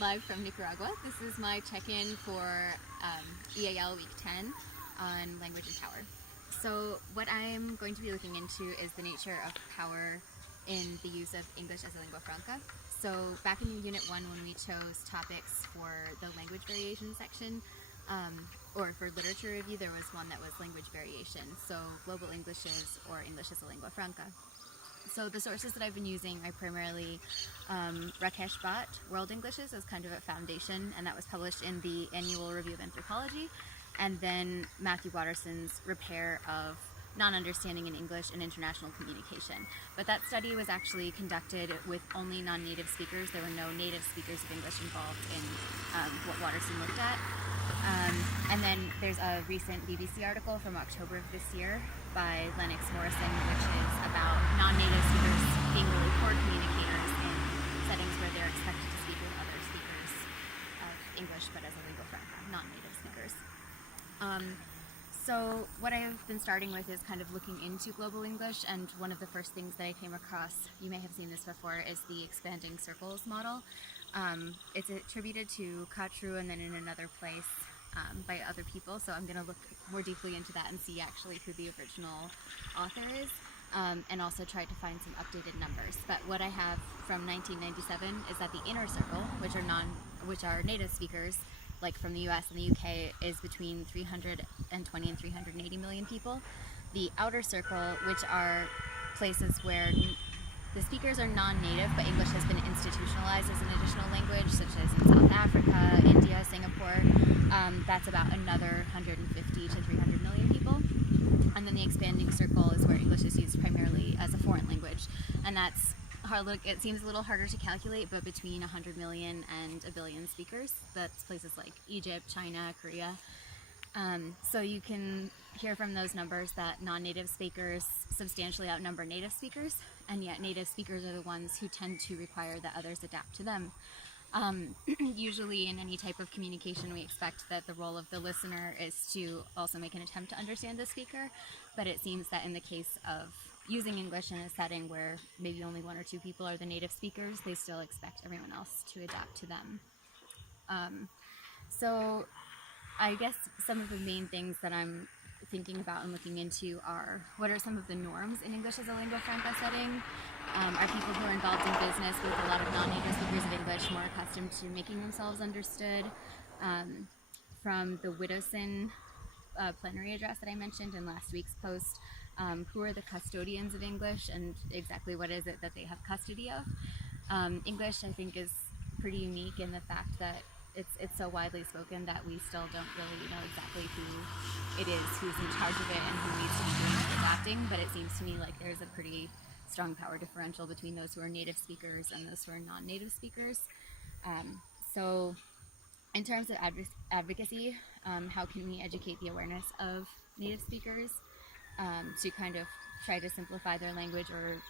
live from Nicaragua. This is my check-in for EAL Week 10 on language and power. So what I'm going to be looking into is the nature of power in the use of English as a lingua franca. So back in Unit 1, when we chose topics for the language variation section, or for literature review, there was one that was language variation, so global Englishes or English as a lingua franca. So the sources that I've been using are primarily Rakesh Bhatt, World Englishes, as kind of a foundation, and that was published in the Annual Review of Anthropology, and then Matthew Watterson's Repair of Non-Understanding in English and International Communication. But that study was actually conducted with only non-native speakers. There were no native speakers of English involved in what Watterson looked at. And then there's a recent BBC article from October of this year by Lennox Morrison, which is about non-native speakers being really poor communicators in settings where they're expected to speak with other speakers of English, but as a lingua franca, non-native speakers. So what I've been starting with is kind of looking into global English, and one of the first things that I came across, you may have seen this before, is the expanding circles model. It's attributed to Kotru and then in another place by other people, so I'm going to look more deeply into that and see actually who the original author is, and also try to find some updated numbers. But what I have from 1997 is that the inner circle, which are native speakers, like from the US and the UK, is between 320 and 380 million people. The outer circle, which are places where the speakers are non-native, but English has been institutionalized as an additional language, such as in South Africa, India, Singapore. That's about another 150 to 300 million people. And then the expanding circle is where English is used primarily as a foreign language. And that's it seems a little harder to calculate, but between 100 million and a billion speakers. That's places like Egypt, China, Korea. So you can hear from those numbers that non-native speakers substantially outnumber native speakers, and yet native speakers are the ones who tend to require that others adapt to them. Usually in any type of communication, we expect that the role of the listener is to also make an attempt to understand the speaker, but it seems that in the case of using English in a setting where maybe only one or two people are the native speakers, they still expect everyone else to adapt to them. So I guess some of the main things that I'm thinking about and looking into are, what are some of the norms in English as a lingua franca setting? Are people who are involved in business with a lot of non-native speakers of English more accustomed to making themselves understood? From the Widdowson plenary address that I mentioned in last week's post, who are the custodians of English and exactly what is it that they have custody of? English, I think, is pretty unique in the fact that it's so widely spoken that we still don't really know exactly who it is who's in charge of it and who needs to be doing the adapting, but it seems to me like there's a pretty strong power differential between those who are native speakers and those who are non-native speakers. So in terms of advocacy, how can we educate the awareness of native speakers to kind of try to simplify their language, or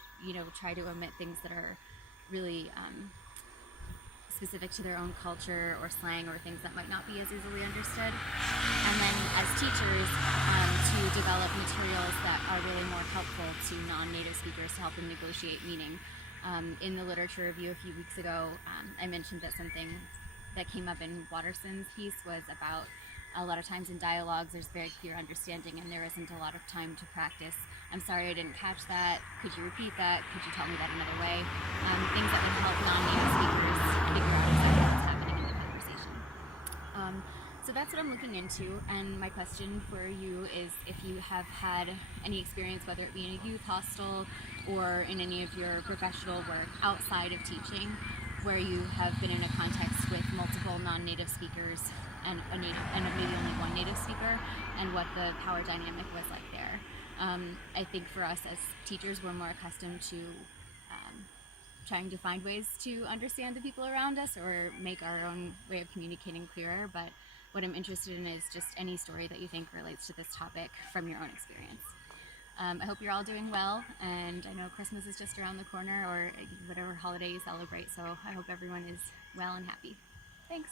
try to omit things that are really specific to their own culture or slang, or things that might not be as easily understood. And then as teachers, to develop materials that are really more helpful to non-native speakers to help them negotiate meaning. In the literature review a few weeks ago, I mentioned that something that came up in Watterson's piece was about a lot of times in dialogues there's very clear understanding and there isn't a lot of time to practice. I'm sorry I didn't catch that. Could you repeat that? Could you tell me that another way? Things that would help non-native speakers figure out exactly what's happening in the conversation. So that's what I'm looking into, and my question for you is if you have had any experience, whether it be in a youth hostel or in any of your professional work outside of teaching, where you have been in a context with multiple non-native speakers and maybe only one native speaker, and what the power dynamic was like there. I think for us as teachers, we're more accustomed to trying to find ways to understand the people around us or make our own way of communicating clearer, but what I'm interested in is just any story that you think relates to this topic from your own experience. I hope you're all doing well, and I know Christmas is just around the corner, or whatever holiday you celebrate, so I hope everyone is well and happy. Thanks.